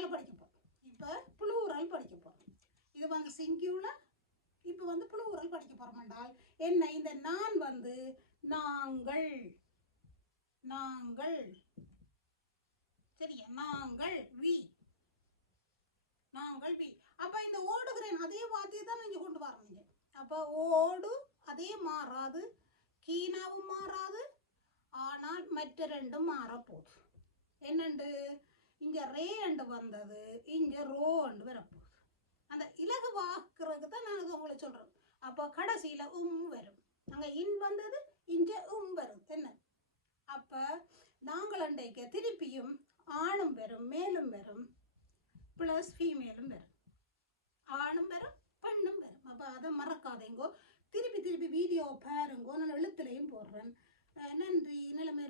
Plural படிக்க போகிறோம். இப்போ ப்ளூரல் படிக்க போகிறோம். இது வந்து சிங்குலர். இப்போ வந்து ப்ளூரல் படிக்க போகிறோம் என்றால் என்ன, இந்த நான் வந்து நாங்கள், நாங்கள், சரியா, நாங்கள், வி, நாங்கள் வி. அப்போ இந்த ஓடுகிறேன் அதே வார்த்தையை தான் நீங்கள் கொண்டு வரீங்க. அப்போ ஓடு அதே மாறாது, கீனாவும் மாறாது, ஆனால் மற்ற ரெண்டும் மாறப்போகுது. என்னண்டு இங்கே ரே அண்டு வந்தது, இங்கே ரோ அண்டு வரப்போகுது. அந்த இலகு வாக்குறதுக்கு தான் நான் இது உங்களுக்கு சொல்கிறேன். அப்போ கடைசியில் வரும். அங்கே இன் வந்தது, இங்கே வரும். என்ன அப்போ நாங்கள் அண்டைக்கு திருப்பியும் ஆணும் வரும், மேலும் வரும், ப்ளஸ் ஃபீமேலும் வரும், ஆணும் வரும், பெண்ணும் வரும். அப்போ அதை மறக்காதேங்கோ. திருப்பி திருப்பி வீடியோ பாருங்கோ. நான் எழுத்துலையும் போடுறேன். நன்றி. நிலைமை